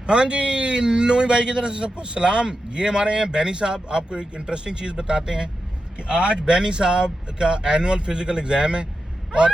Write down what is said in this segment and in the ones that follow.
हाँ जी, नोई भाई की तरफ से सबको सलाम। ये हमारे हैं बैनी साहब। आपको एक इंटरेस्टिंग चीज़ बताते हैं कि आज बैनी साहब का एनुअल फिजिकल एग्जाम है और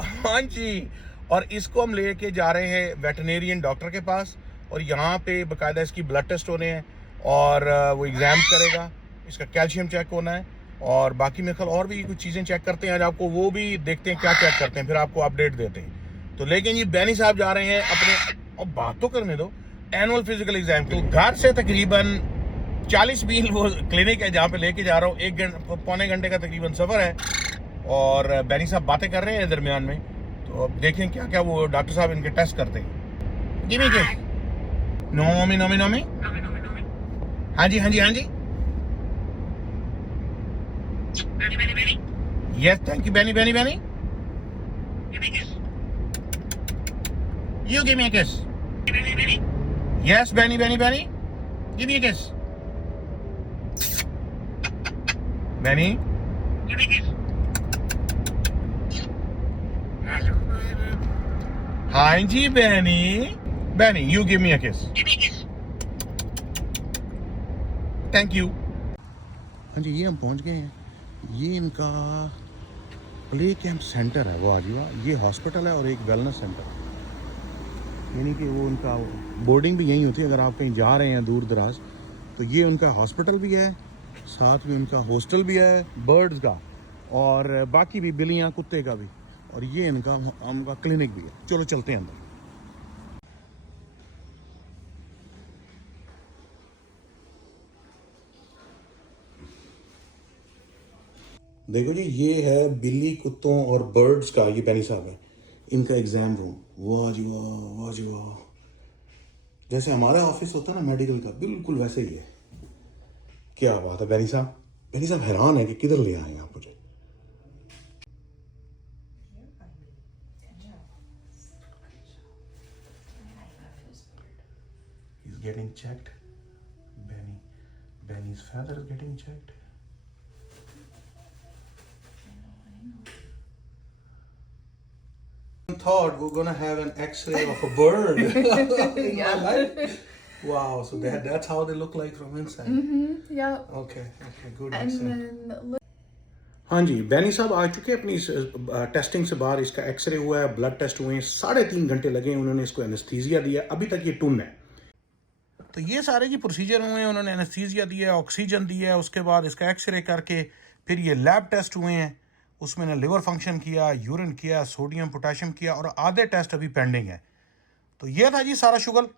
हाँ जी, और इसको हम लेके जा रहे हैं वेटरनेरियन डॉक्टर के पास और यहाँ पे बाकायदा इसकी ब्लड टेस्ट होने हैं और वो एग्ज़ाम करेगा। इसका कैल्शियम चेक होना है और बाकी मेरे ख्याल और भी कुछ चीज़ें चेक करते हैं। आज आपको वो भी देखते हैं क्या चेक करते हैं, फिर आपको अपडेट देते हैं। तो लेकिन ये बैनी साहब जा रहे हैं अपने, और बात तो करने दो, एनुअल फिजिकल एग्जाम। तो घर से तकरीबन 40 मील वो क्लिनिक है जहाँ पे लेके जा रहा हूँ। पौने घंटे का तकरीबन सफ़र है और बैनी साहब बातें कर रहे हैं दरमियान में। तो अब देखें क्या क्या वो डॉक्टर साहब इनके टेस्ट करते हैं। जी मीके नोमी नोमी नोमी, हाँ जी हाँ जी हाँ जी, yes thank you Benny Benny Benny, you give me a kiss, yes Benny Benny Benny, give me a किस, बैनी, हाँ जी बैनी Benny, you give me a किस, थैंक यू। हाँ जी, ये हम पहुंच गए हैं। ये इनका प्ले कैंप सेंटर है। वाह जी वाह, ये हॉस्पिटल है और एक वेलनेस सेंटर, यानी कि वो उनका बोर्डिंग भी यहीं होती है अगर आप कहीं जा रहे हैं दूर दराज। तो ये उनका हॉस्पिटल भी है, साथ में उनका हॉस्टल भी है बर्ड्स का, और बाकी भी बिल्लियाँ कुत्ते का भी, और ये इनका उनका क्लिनिक भी है। चलो चलते हैं अंदर। देखो जी, ये है बिल्ली कुत्तों और बर्ड्स का, ये बैनी साहब है, इनका एग्जाम रूम। वाह जी वाह, वाह जी वाह, जैसे हमारा ऑफिस होता है ना मेडिकल का, बिल्कुल वैसे ही है। क्या बात है बैनी साहब, बैनी साहब हैरान है कि किधर ले आए आप मुझे। He's getting checked. Benny's feather is getting checked. Thought we're gonna have an X-ray of a bird in my life. Wow, so that's how they look like from inside. Yeah. Okay, good. And Excellent. then look. हाँ जी, बैनी साहब आ चुके हैं अपनी testing से बाहर। इसका x ray हुआ है, ब्लड टेस्ट हुए हैं, 3.5 घंटे लगे हैं। उन्होंने इसको एनेस्थीसिया दिया, अभी तक ये टुन है। तो ये सारे जी प्रोसीजर हुए हैं, उन्होंने एनेस्थीसिया दिया है, ऑक्सीजन दिया है, उसके बाद इसका एक्सरे करके फिर ये लैब टेस्ट हुए हैं। उसमें ने लिवर फंक्शन किया, यूरिन किया, सोडियम पोटेशियम किया, और आधे टेस्ट अभी पेंडिंग है। तो ये था जी सारा शुगल।